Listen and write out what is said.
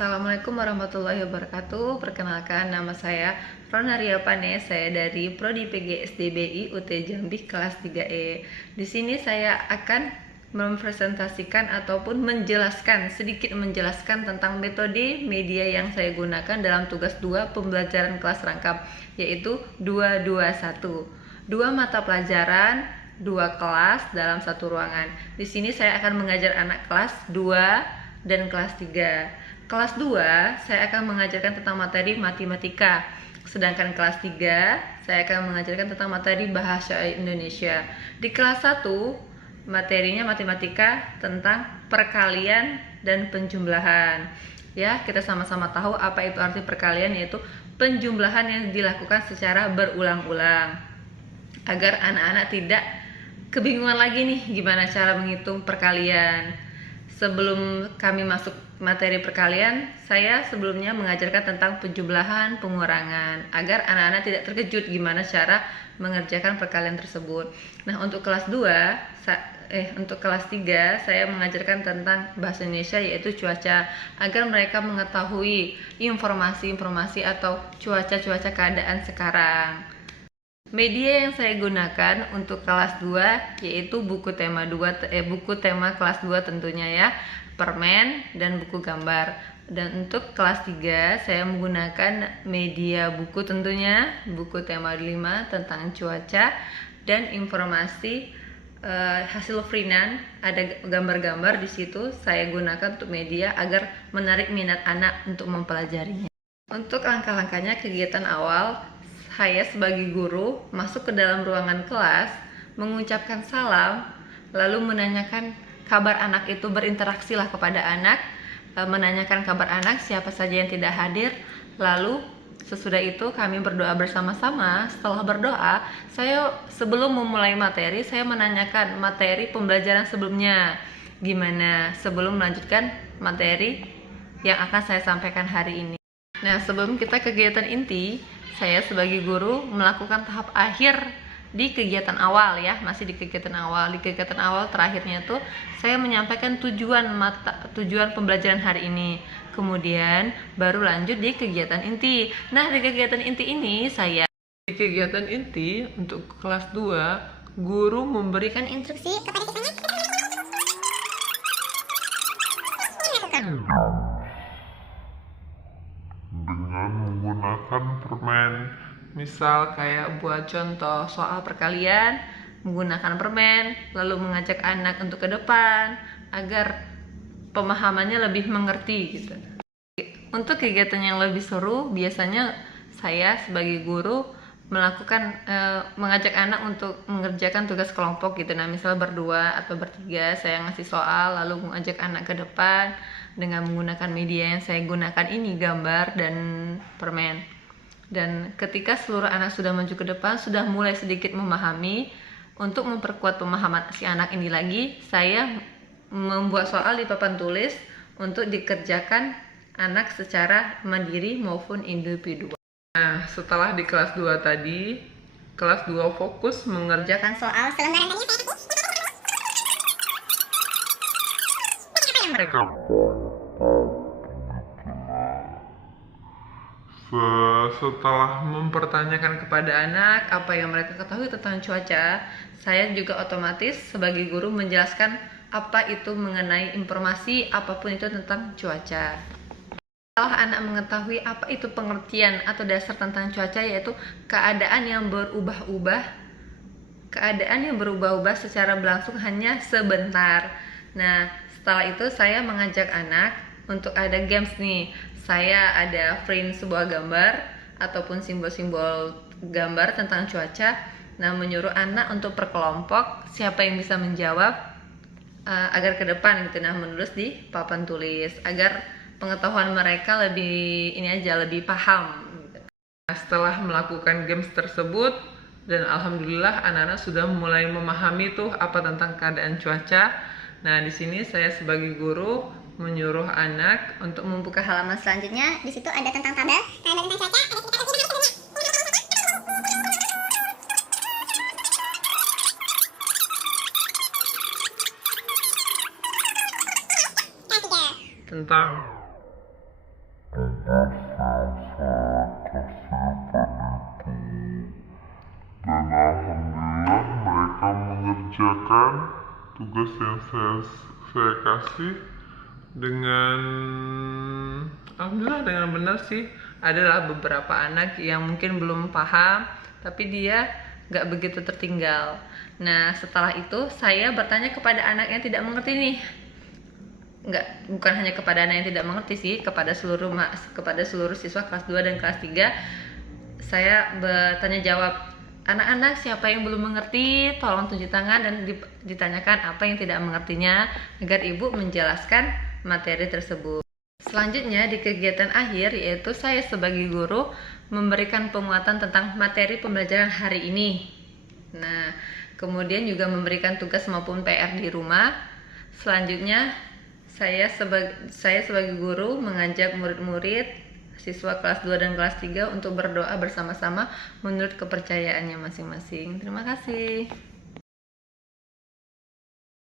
Assalamualaikum warahmatullahi wabarakatuh. Perkenalkan, nama saya Ronaria Pane. Saya dari Prodi PGSDBI UT Jambi kelas 3E. Di sini saya akan mempresentasikan ataupun sedikit menjelaskan tentang metode media yang saya gunakan dalam tugas 2 pembelajaran kelas rangkap, yaitu 221. 2 mata pelajaran, 2 kelas dalam satu ruangan. Di sini saya akan mengajar anak kelas 2 dan kelas 3. Kelas 2 saya akan mengajarkan tentang materi matematika. Sedangkan kelas 3 saya akan mengajarkan tentang materi bahasa Indonesia. Di kelas 1 materinya matematika tentang perkalian dan penjumlahan. Ya, kita sama-sama tahu apa itu arti perkalian, yaitu penjumlahan yang dilakukan secara berulang-ulang. Agar anak-anak tidak kebingungan lagi nih gimana cara menghitung perkalian. Sebelum kami masuk materi perkalian, saya sebelumnya mengajarkan tentang penjumlahan, pengurangan, agar anak-anak tidak terkejut gimana cara mengerjakan perkalian tersebut. Nah, untuk kelas 3 saya mengajarkan tentang bahasa Indonesia, yaitu cuaca, agar mereka mengetahui informasi-informasi atau cuaca-cuaca keadaan sekarang. Media yang saya gunakan untuk kelas 2 yaitu buku tema kelas 2 tentunya ya, permen dan buku gambar. Dan untuk kelas 3 saya menggunakan media buku tentunya, buku tema 5 tentang cuaca dan informasi hasil freelance, ada gambar-gambar di situ. Saya gunakan untuk media agar menarik minat anak untuk mempelajarinya. Untuk langkah-langkahnya, kegiatan awal, saya sebagai guru masuk ke dalam ruangan kelas, mengucapkan salam, lalu menanyakan kabar anak itu, berinteraksi lah kepada anak, menanyakan kabar anak, siapa saja yang tidak hadir. Lalu sesudah itu kami berdoa bersama-sama. Setelah berdoa, saya sebelum memulai materi, saya menanyakan materi pembelajaran sebelumnya gimana, sebelum melanjutkan materi yang akan saya sampaikan hari ini. Nah, sebelum kita kegiatan inti, saya sebagai guru melakukan tahap akhir di kegiatan awal ya, masih di kegiatan awal. Di kegiatan awal terakhirnya tuh saya menyampaikan tujuan pembelajaran hari ini. Kemudian baru lanjut di kegiatan inti. Nah, di kegiatan inti ini di kegiatan inti untuk kelas 2, guru memberikan instruksi kepada siswanya dengan menggunakan permen. Misal kayak buat contoh soal perkalian, menggunakan permen, lalu mengajak anak untuk ke depan agar pemahamannya lebih mengerti gitu. Untuk kegiatan yang lebih seru, biasanya saya sebagai guru mengajak anak untuk mengerjakan tugas kelompok gitu. Nah, misal berdua atau bertiga, saya ngasih soal lalu mengajak anak ke depan dengan menggunakan media yang saya gunakan ini, gambar dan permen. Dan ketika seluruh anak sudah maju ke depan, sudah mulai sedikit memahami, untuk memperkuat pemahaman si anak ini lagi, saya membuat soal di papan tulis untuk dikerjakan anak secara mandiri maupun individual. Nah, setelah di kelas 2 tadi, kelas 2 fokus mengerjakan soal selembaran yang mereka. Setelah mempertanyakan kepada anak apa yang mereka ketahui tentang cuaca, saya juga otomatis sebagai guru menjelaskan apa itu mengenai informasi apapun itu tentang cuaca. Setelah anak mengetahui apa itu pengertian atau dasar tentang cuaca, yaitu keadaan yang berubah-ubah secara berlangsung hanya sebentar. Nah, setelah itu saya mengajak anak untuk ada games nih. Saya ada print sebuah gambar ataupun simbol-simbol gambar tentang cuaca. Nah, menyuruh anak untuk berkelompok, siapa yang bisa menjawab agar ke depan gitu. Nah, menulis di papan tulis agar pengetahuan mereka lebih paham gitu. Nah, setelah melakukan games tersebut, dan alhamdulillah anak-anak sudah mulai memahami tuh apa tentang keadaan cuaca. Nah, di sini saya sebagai guru menyuruh anak untuk membuka halaman selanjutnya. Di situ ada tentang tabel tentang cuaca, tentang dengan salah kesehatan itu. Dan alhamdulillah mereka mengerjakan tugas yang saya kasih dengan alhamdulillah dengan benar sih. Adalah beberapa anak yang mungkin belum paham, tapi dia nggak begitu tertinggal. Nah, setelah itu saya bertanya kepada anak yang tidak mengerti nih. Bukan hanya kepada anak yang tidak mengerti sih, kepada seluruh siswa kelas 2 dan kelas 3. Saya bertanya jawab, anak-anak siapa yang belum mengerti, tolong tunjuk tangan dan ditanyakan apa yang tidak mengertinya agar ibu menjelaskan materi tersebut. Selanjutnya di kegiatan akhir, yaitu saya sebagai guru memberikan penguatan tentang materi pembelajaran hari ini. Nah, kemudian juga memberikan tugas maupun PR di rumah. Selanjutnya saya sebagai guru mengajak murid-murid siswa kelas 2 dan kelas 3 untuk berdoa bersama-sama menurut kepercayaannya masing-masing. Terima kasih.